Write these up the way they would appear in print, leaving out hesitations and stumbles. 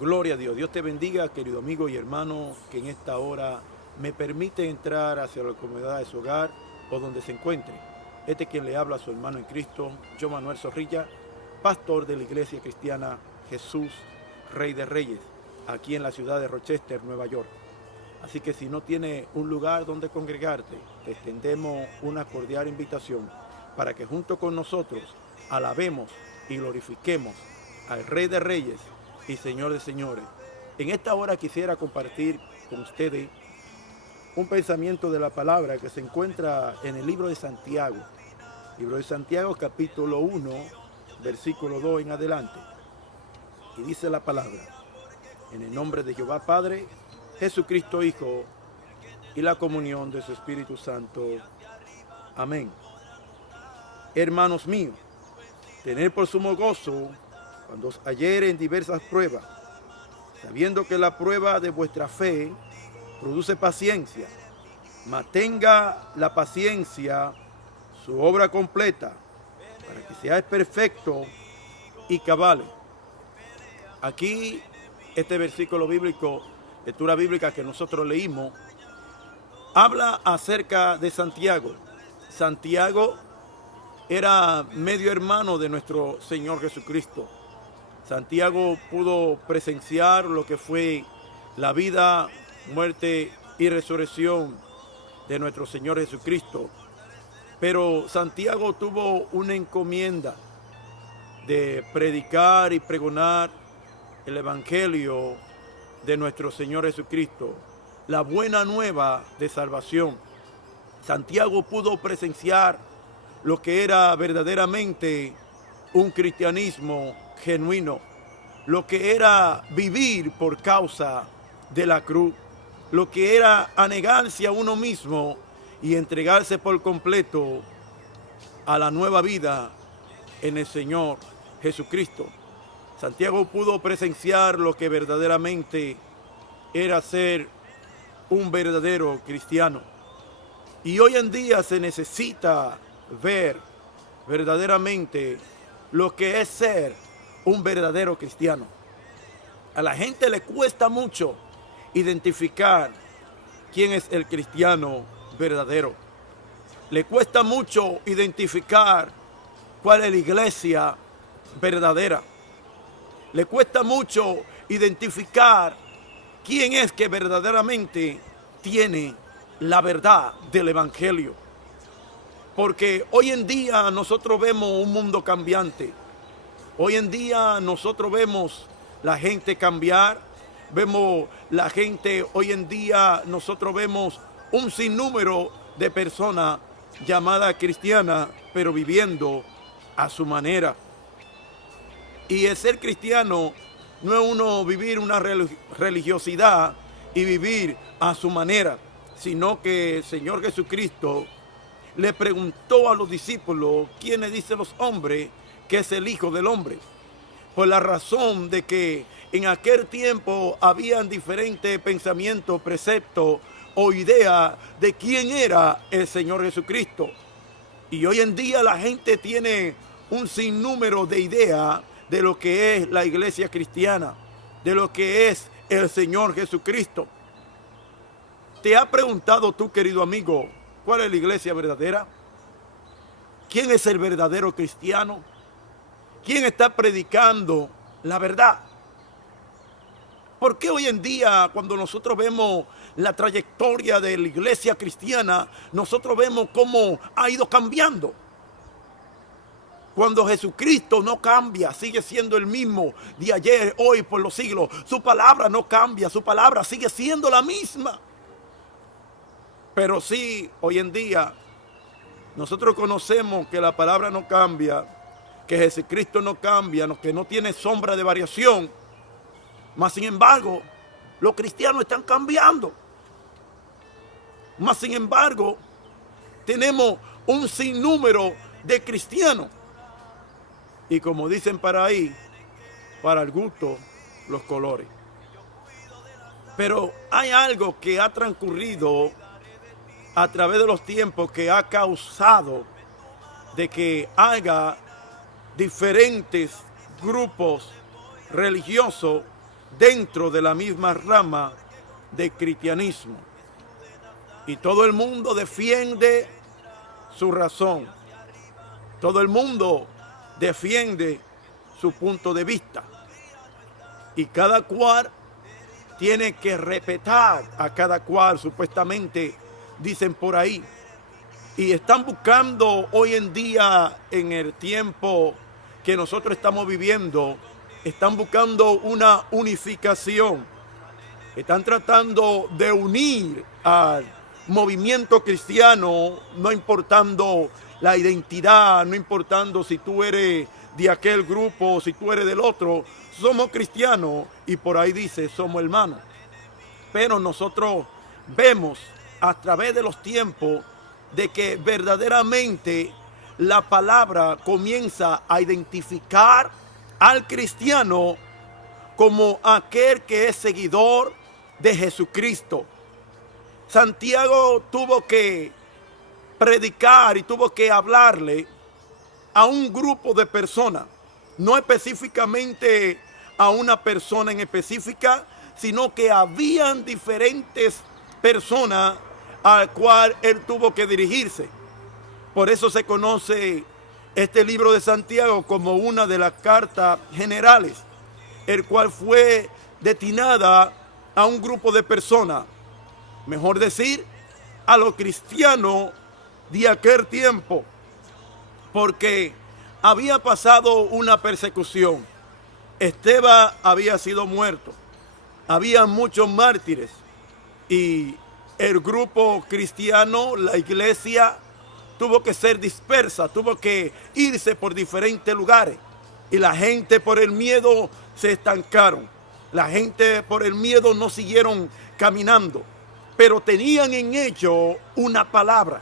Gloria a Dios. Dios te bendiga, querido amigo y hermano, que en esta hora me permite entrar hacia la comodidad de su hogar o donde se encuentre. Este es quien le habla a su hermano en Cristo, yo Manuel Zorrilla, pastor de la Iglesia Cristiana Jesús, Rey de Reyes, aquí en la ciudad de Rochester, Nueva York. Así que si no tiene un lugar donde congregarte, te extendemos una cordial invitación para que junto con nosotros alabemos y glorifiquemos al Rey de Reyes y Señor de Señores. En esta hora quisiera compartir con ustedes un pensamiento de la palabra que se encuentra en el libro de Santiago. Libro de Santiago, capítulo 1, versículo 2 en adelante. Y dice la palabra: en el nombre de Jehová Padre, Jesucristo Hijo, y la comunión de su Espíritu Santo. Amén. Hermanos míos, tened por sumo gozo cuando os hallere en diversas pruebas, sabiendo que la prueba de vuestra fe produce paciencia. Mantenga la paciencia su obra completa, para que seáis perfecto y cabales. Aquí, este versículo bíblico, lectura bíblica que nosotros leímos, habla acerca de Santiago. Santiago era medio hermano de nuestro Señor Jesucristo. Santiago pudo presenciar lo que fue la vida, muerte y resurrección de nuestro Señor Jesucristo. Pero Santiago tuvo una encomienda de predicar y pregonar el Evangelio de nuestro Señor Jesucristo, la buena nueva de salvación. Santiago pudo presenciar lo que era verdaderamente un cristianismo genuino, lo que era vivir por causa de la cruz, lo que era anegarse a uno mismo y entregarse por completo a la nueva vida en el Señor Jesucristo. Santiago pudo presenciar lo que verdaderamente era ser un verdadero cristiano. Y hoy en día se necesita ver verdaderamente lo que es ser un verdadero cristiano. A la gente le cuesta mucho identificar quién es el cristiano verdadero. Le cuesta mucho identificar cuál es la iglesia verdadera. Le cuesta mucho identificar quién es que verdaderamente tiene la verdad del Evangelio. Porque hoy en día nosotros vemos un mundo cambiante. Hoy en día nosotros vemos la gente cambiar. Vemos la gente, hoy en día nosotros vemos un sinnúmero de personas llamadas cristianas, pero viviendo a su manera. Y el ser cristiano no es uno vivir una religiosidad y vivir a su manera, sino que el Señor Jesucristo le preguntó a los discípulos: ¿quiénes dicen los hombres que es el Hijo del Hombre? Por la razón de que en aquel tiempo habían diferentes pensamientos, preceptos o ideas de quién era el Señor Jesucristo. Y hoy en día la gente tiene un sinnúmero de ideas de lo que es la iglesia cristiana, de lo que es el Señor Jesucristo. ¿Te has preguntado tú, querido amigo, cuál es la iglesia verdadera? ¿Quién es el verdadero cristiano? ¿Quién está predicando la verdad? ¿Por qué hoy en día, cuando nosotros vemos la trayectoria de la iglesia cristiana, nosotros vemos cómo ha ido cambiando? Cuando Jesucristo no cambia, sigue siendo el mismo de ayer, hoy, por los siglos. Su palabra no cambia, su palabra sigue siendo la misma. Pero sí, hoy en día, nosotros conocemos que la palabra no cambia, que Jesucristo no cambia, que no tiene sombra de variación. Mas sin embargo, los cristianos están cambiando. Mas sin embargo, tenemos un sinnúmero de cristianos. Y como dicen para ahí, para el gusto, los colores. Pero hay algo que ha transcurrido a través de los tiempos que ha causado de que haya diferentes grupos religiosos dentro de la misma rama del cristianismo. Y todo el mundo defiende su razón. Todo el mundo defiende su punto de vista. Y cada cual tiene que respetar a cada cual, supuestamente dicen por ahí. Y están buscando hoy en día, en el tiempo que nosotros estamos viviendo, están buscando una unificación. Están tratando de unir al movimiento cristiano, no importando la identidad, no importando si tú eres de aquel grupo o si tú eres del otro. Somos cristianos y por ahí dice, somos hermanos. Pero nosotros vemos a través de los tiempos de que verdaderamente la palabra comienza a identificar al cristiano como aquel que es seguidor de Jesucristo. Santiago tuvo que predicar y tuvo que hablarle a un grupo de personas, no específicamente a una persona en específica, sino que habían diferentes personas al cual él tuvo que dirigirse. Por eso se conoce este libro de Santiago como una de las cartas generales, el cual fue destinada a un grupo de personas, mejor decir, a los cristianos de aquel tiempo, porque había pasado una persecución. Esteban había sido muerto, había muchos mártires y el grupo cristiano, la iglesia, tuvo que ser dispersa, tuvo que irse por diferentes lugares y la gente por el miedo se estancaron. La gente por el miedo no siguieron caminando, pero tenían en ellos una palabra.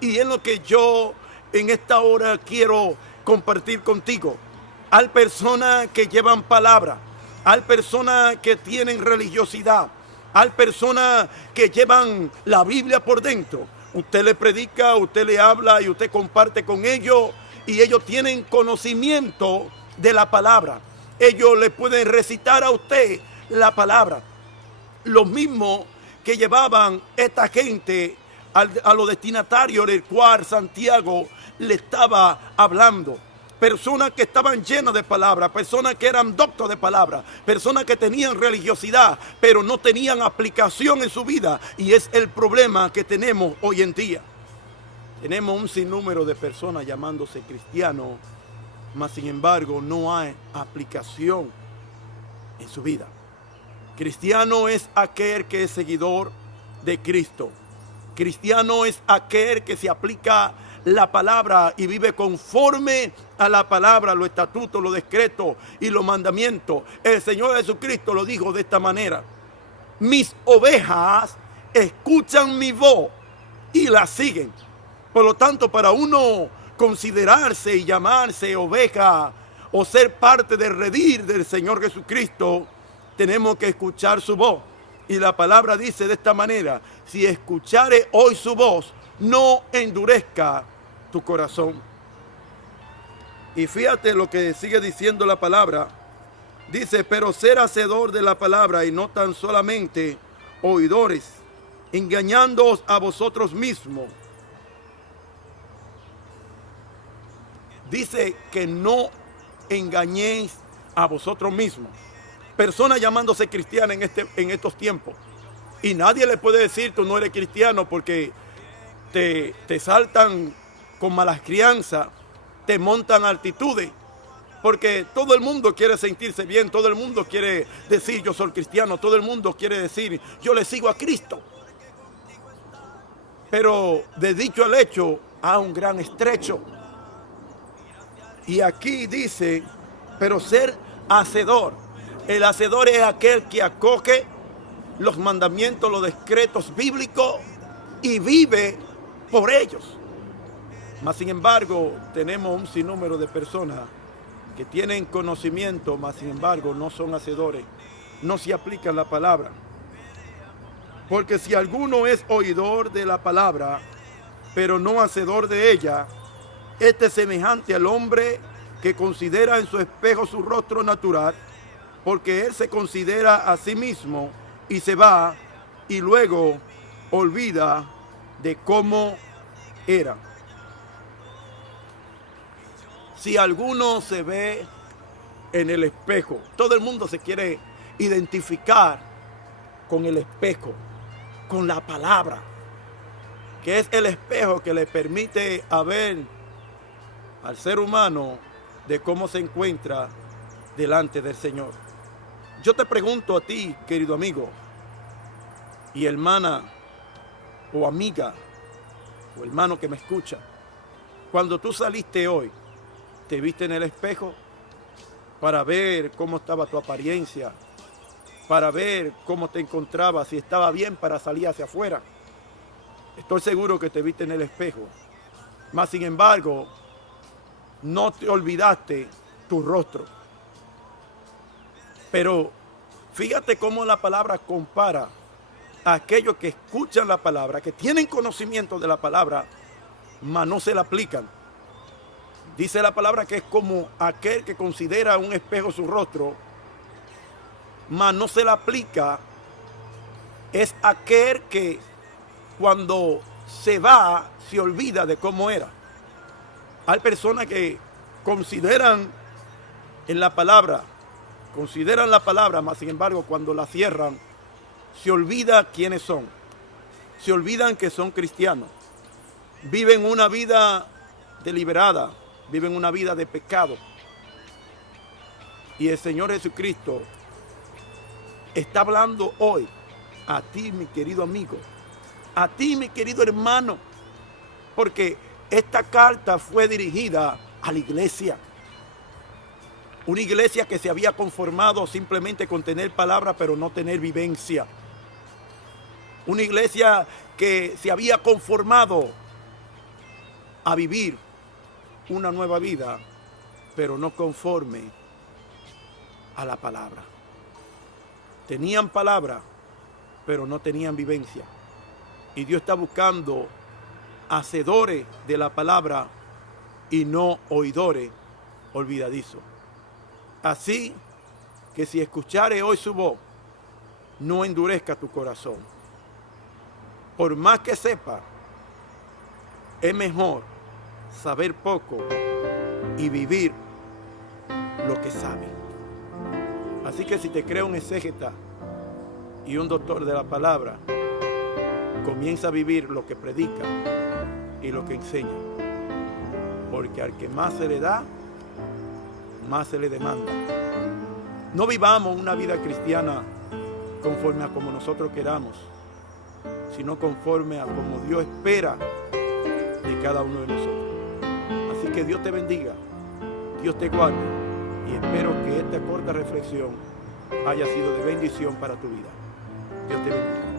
Y es lo que yo en esta hora quiero compartir contigo. Hay personas que llevan palabra, hay personas que tienen religiosidad, hay personas que llevan la Biblia por dentro. Usted le predica, usted le habla y usted comparte con ellos y ellos tienen conocimiento de la palabra. Ellos le pueden recitar a usted la palabra. Lo mismo que llevaban esta gente a los destinatarios del cual Santiago le estaba hablando. Personas que estaban llenas de palabras, personas que eran doctos de palabra, personas que tenían religiosidad, pero no tenían aplicación en su vida. Y es el problema que tenemos hoy en día. Tenemos un sinnúmero de personas llamándose cristianos, mas sin embargo no hay aplicación en su vida. Cristiano es aquel que es seguidor de Cristo. Cristiano es aquel que se aplica la palabra y vive conforme a la palabra, los estatutos, los decretos y los mandamientos. El Señor Jesucristo lo dijo de esta manera: mis ovejas escuchan mi voz y la siguen. Por lo tanto, para uno considerarse y llamarse oveja o ser parte del redil del Señor Jesucristo, tenemos que escuchar su voz. Y la palabra dice de esta manera: si escuchare hoy su voz, no endurezca tu corazón. Y fíjate lo que sigue diciendo la palabra. Dice: pero ser hacedor de la palabra y no tan solamente oidores, engañándoos a vosotros mismos. Dice que no engañéis a vosotros mismos. Personas llamándose cristianas en estos tiempos. Y nadie le puede decir tú no eres cristiano porque te saltan con malas crianzas, te montan altitudes. Porque todo el mundo quiere sentirse bien, todo el mundo quiere decir yo soy cristiano, todo el mundo quiere decir yo le sigo a Cristo. Pero de dicho al hecho hay un gran estrecho. Y aquí dice, pero ser hacedor. El hacedor es aquel que acoge los mandamientos, los decretos bíblicos y vive por ellos. Mas sin embargo, tenemos un sinnúmero de personas que tienen conocimiento, mas sin embargo no son hacedores, no se aplican la palabra. Porque si alguno es oidor de la palabra, pero no hacedor de ella, este es semejante al hombre que considera en su espejo su rostro natural porque él se considera a sí mismo y se va y luego olvida de cómo era. Si alguno se ve en el espejo, todo el mundo se quiere identificar con el espejo, con la palabra, que es el espejo que le permite ver al ser humano de cómo se encuentra delante del Señor. Yo te pregunto a ti, querido amigo y hermana o amiga o hermano que me escucha, cuando tú saliste hoy, ¿te viste en el espejo para ver cómo estaba tu apariencia, para ver cómo te encontrabas, si estaba bien para salir hacia afuera? Estoy seguro que te viste en el espejo, mas sin embargo, no te olvidaste tu rostro. Pero fíjate cómo la palabra compara a aquellos que escuchan la palabra, que tienen conocimiento de la palabra, mas no se la aplican. Dice la palabra que es como aquel que considera un espejo su rostro, mas no se la aplica. Es aquel que cuando se va se olvida de cómo era. Hay personas que consideran la palabra, mas sin embargo cuando la cierran, se olvida quiénes son. Se olvidan que son cristianos. Viven una vida deliberada, viven una vida de pecado. Y el Señor Jesucristo está hablando hoy a ti, mi querido amigo, a ti, mi querido hermano, porque esta carta fue dirigida a la iglesia. Una iglesia que se había conformado simplemente con tener palabra, pero no tener vivencia. Una iglesia que se había conformado a vivir una nueva vida, pero no conforme a la palabra. Tenían palabra, pero no tenían vivencia. Y Dios está buscando hacedores de la palabra y no oidores olvidadizos. Así que si escuchares hoy su voz, no endurezca tu corazón. Por más que sepa, es mejor saber poco y vivir lo que sabe. Así que si te creo un exégeta y un doctor de la palabra, comienza a vivir lo que predica y lo que enseña. Porque al que más se le da, más se le demanda. No vivamos una vida cristiana conforme a como nosotros queramos, sino conforme a como Dios espera de cada uno de nosotros. Así que Dios te bendiga, Dios te guarde y espero que esta corta reflexión haya sido de bendición para tu vida. Dios te bendiga.